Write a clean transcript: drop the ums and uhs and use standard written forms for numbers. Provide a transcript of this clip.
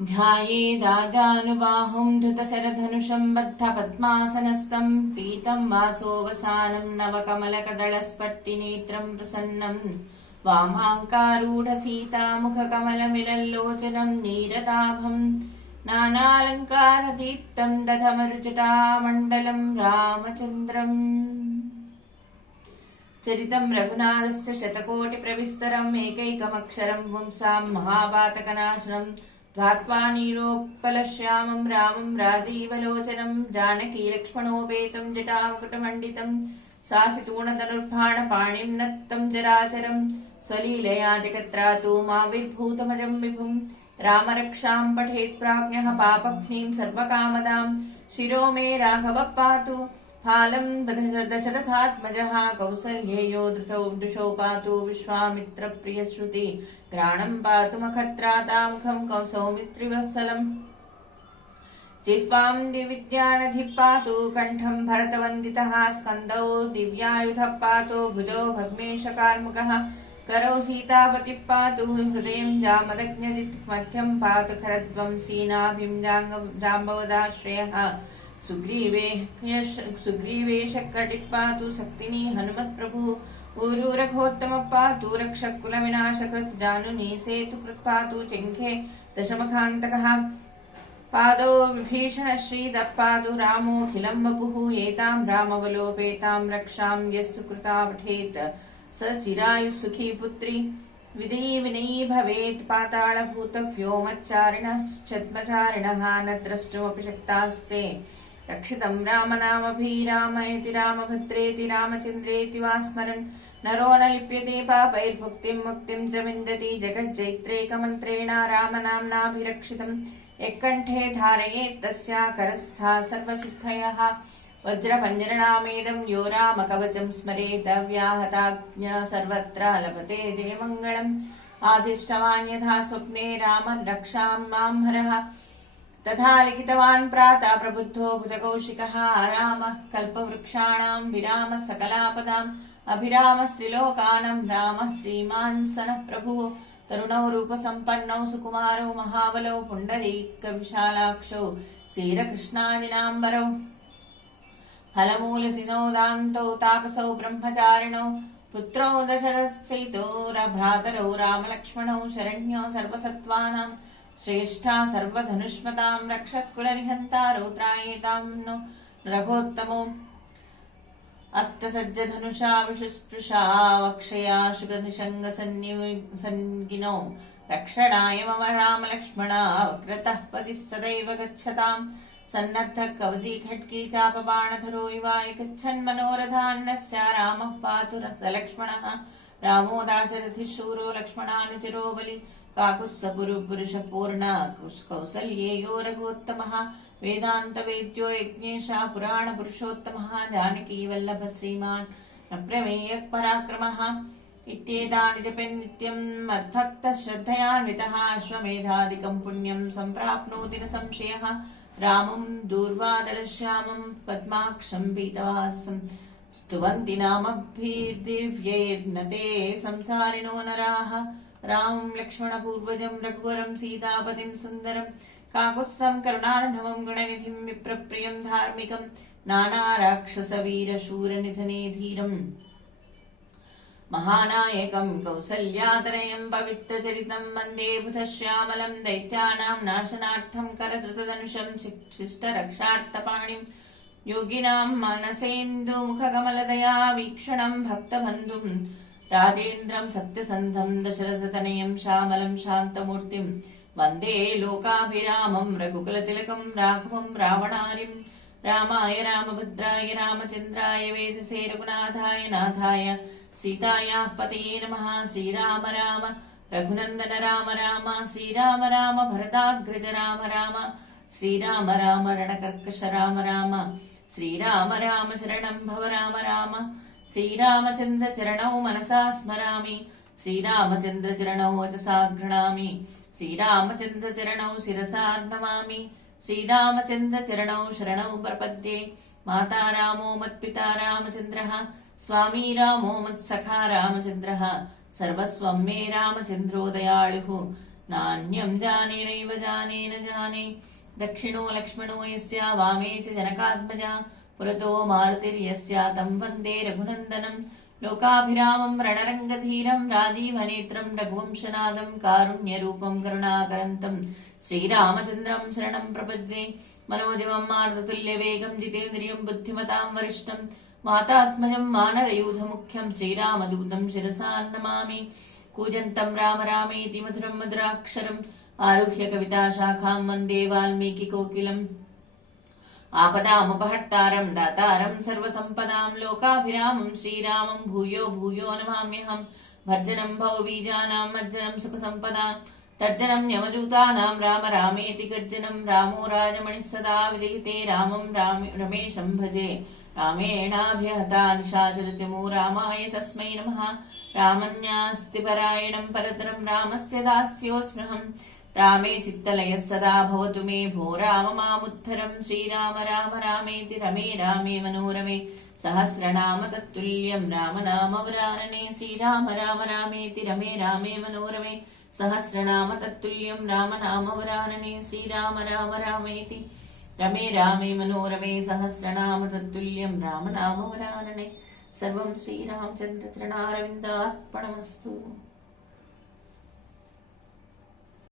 ध्यायेदाजानुबाहुं धृतशरधनुषं बद्धपद्मासनस्थं पीतं वासोऽवसानं नवकमलकदलस्पर्तिनेत्रं प्रसन्नं वामाङ्कारूढसीतामुखकमलमिलल्लोचनं नीरदाभं नानालङ्कारदीप्तं दधमरुजटामण्डलं रामचन्द्रम् चरितं रघुनाथस्य शतकोटिप्रविस्तरम् एकैकमक्षरं पुंसां महापातकनाशनं ध्वात्वा नीलोत्पलश्यामं रामं राजीवलोचनं जानकी लक्ष्मणोपेतं जटामकुटमण्डितं सासितूणधनुर्बाणपाणिं नत्तं जराचरं स्वलीलया जगत्रातु माविर्भूतमजं विभुं रामरक्षां पठेत् प्राज्ञः पापघ्नीं सर्वकामदां शिरो मे राघवः पातु फालं दशरथात्मजः कौसल्येयो दृशौ पातु विश्वामित्रप्रियश्रुति घ्राणं पातु मखत्रातामुखं सौमित्रिवत्सलम् जिह्वां दिविद्यानधिः पातु कण्ठं भरतवन्दितः स्कन्दौ दिव्यायुधः पातु भुजौ भग्नेशकार्मुकः करौ सीतापतिः पातु हृदयं जामदग्न्यदिक्मध्यं पातु खरध्वं सीनाभिं जाम्बवदाश्रयः सुग्रीवेश कटिः पातु शक्तिनी हनुमत्प्रभु ऊरू रघोत्तमः पातु रक्षकुलविनाशकृत् जानुनी सेतुकृत् पातु चङ्खे दशमखान्तकः पादौ विभीषणश्रीदः पातु रामोऽखिलं वपुः एतां रामवलोपेतां रक्षां यः सुकृता पठेत् स चिरायुः सुखी पुत्री विजयी विनयी भवेत् पातालभूतव्योमच्चारिणः छद्मचारिणः न द्रष्टुमपि शक्तास्ते रक्षितं रामनामभिरामयति रामभद्रेति रामचन्द्रेति वा स्मरन् नरो न लिप्यते पापैर्भुक्तिं मुक्तिं च विन्दति जगज्जैत्रैकमन्त्रेण रामनाम्नाभिरक्षितं यत्कण्ठे धारयेत् तस्या करस्था सर्वसिद्धयः वज्रपञ्जरनामेदं यो रामकवचं स्मरेत् व्याहताज्ञ सर्वत्र लभते जयमङ्गलम् आदिष्टवान् यथा स्वप्ने राम रक्षां मां हरः तथा लिखितवान् प्रातः प्रबुद्धो भुजकौशिकः रामः कल्पवृक्षाणां विरामः सकलापदाम् अभिरामस्त्रिलोकानां रामः श्रीमान् सनः प्रभुः तरुणौ रूपसम्पन्नौ सुकुमारौ महाबलौ पुण्डरीकविशालाक्षौ चीरकृष्णाजिनाम्बरौ फलमूलसिनौ दान्तौ तापसौ ब्रह्मचारिणौ पुत्रौ दशरथसहितौ भ्रातरौ रामलक्ष्मणौ शरण्यौ सर्वसत्त्वानां श्रेष्ठा सर्वधनुष्मतां रक्षकुलनिहन्तारौ त्रायेतां नो रघोत्तमो अत्तसज्जधनुषा विशुस्पृशा वक्षया शुकनिषङ्गसन्गिनौ रक्षणाय मम रामलक्ष्मणा वक्रतः पतिः सदैव गच्छताम् सन्नद्धः कवची खड्गी चापबाणधरो युवाय गच्छन् मनोरथान्नस्य रामः पातु सलक्ष्मणः रामो दाशरथिः शूरो लक्ष्मणानुचरो बलि काकुत्स्थपुरुषपूर्ण कौसल्येयो रघुत्तमः वेदान्तवेद्यो यज्ञेशः पुराणपुरुषोत्तमः जानकी वल्लभ श्रीमान् न प्रमेयः पराक्रमः इत्येतानि जपेन् नित्यं मद्भक्तः श्रद्धयान्वितः अश्वमेधादिकं पुण्यं सम्प्राप्नोति न संशयः रामं दूर्वादलश्यामं पद्माक्षं पीतवासं स्तुवन्ति नामभिर्दिव्यैर्न ते संसारिणो नराः रामं लक्ष्मणपूर्वजं रघुवरं सीतापतिं सुन्दरं काकुत्स्थं करुणार्णवं गुणनिधिं विप्रप्रियं धार्मिकं नानाराक्षसवीरशूरनिधने धीरम् महानायकं कौसल्यातनयं पवित्रचरितं वन्दे बुधश्यामलं दैत्यानां नाशनार्थं करधृतधनुषं शिष्टरक्षार्थपाणिं योगिनां मानसेन्दुमुखकमलदया वीक्षणं भक्तबन्धुं राजेन्द्रं सत्यसन्धं दशरथतनयं श्यामलं शान्तमूर्तिं वन्दे लोकाभिरामं रघुकुलतिलकं राघवं रावणारिं रामाय रामभद्राय रामचन्द्राय वेदसे रघुनाथाय नाथाय सीतायाः पतये नमः श्रीराम राम रघुनन्दन राम राम श्रीराम राम भरताग्रज राम राम श्रीराम राम रणकर्कश राम राम श्रीराम राम शरणं भव राम राम श्रीरामचन्द्र चरणौ मनसा स्मरामि श्रीरामचन्द्र चरणौ वचसा गृह्णामि श्रीरामचन्द्र चरणौ शिरसा नमामि श्रीरामचन्द्र चरणौ शरणौ प्रपद्ये माता रामो मत्पिता रामचन्द्रः स्वामी रामो मत्सखा रामचन्द्रः सर्वस्वं मे रामचन्द्रो दयाळुः नान्यं जाने नैव जाने न जाने दक्षिणो लक्ष्मणो यस्य वामे च जनकात्मजा पुरतो मारुतिर्यस्य तं वन्दे रघुनन्दनं लोकाभिरामं रणरङ्गधीरं राजीवनेत्रं रघुवंशनाथं कारुण्यरूपं करुणाकरन्तं श्रीरामचन्द्रं शरणं प्रपद्ये मनोजवं मारुततुल्यवेगं जितेन्द्रियं बुद्धिमतां वरिष्ठं मातात्मजं वानरयूथमुख्यं श्रीरामदूतं शिरसा नमामि कूजन्तं राम रामेति मधुरं मधुराक्षरम् आरुह्य कविताशाखां वन्दे वाल्मीकिकोकिलम् आपदामुपहर्तारं दातारं सर्वसम्पदां लोकाभिरामं श्रीरामं भूयो भूयो नमाम्यहं भर्जनं भवबीजानां मज्जनं सुखसम्पदां तर्जनं यमदूतानां राम रामेति गर्जनं रामो राजमणिः सदा विजयते रामं रमेशं भजे रामेणाभिहता निशाचरचमो रामाय तस्मै नमः रामन्यास्ति परायणं परतरं रामस्य दास्योऽस्म्यहम् रामे चित्तलयः सदा भवतु मे भो राम मामुत्तरं श्रीराम राम रामेति रमे रामे मनोरमे सहस्रनाम तत्तुल्यं राम नाम वरानने श्रीराम राम रामेति रमे रामे मनोरमे सहस्रनाम तत्तुल्यं राम नाम वरानने श्रीराम राम रामेति रमे रामे मनोरमे सहस्रनाम तत्तुल्यं राम नाम वरानने सर्वं श्रीरामचन्द्रचरणारविन्दार्पणमस्तु।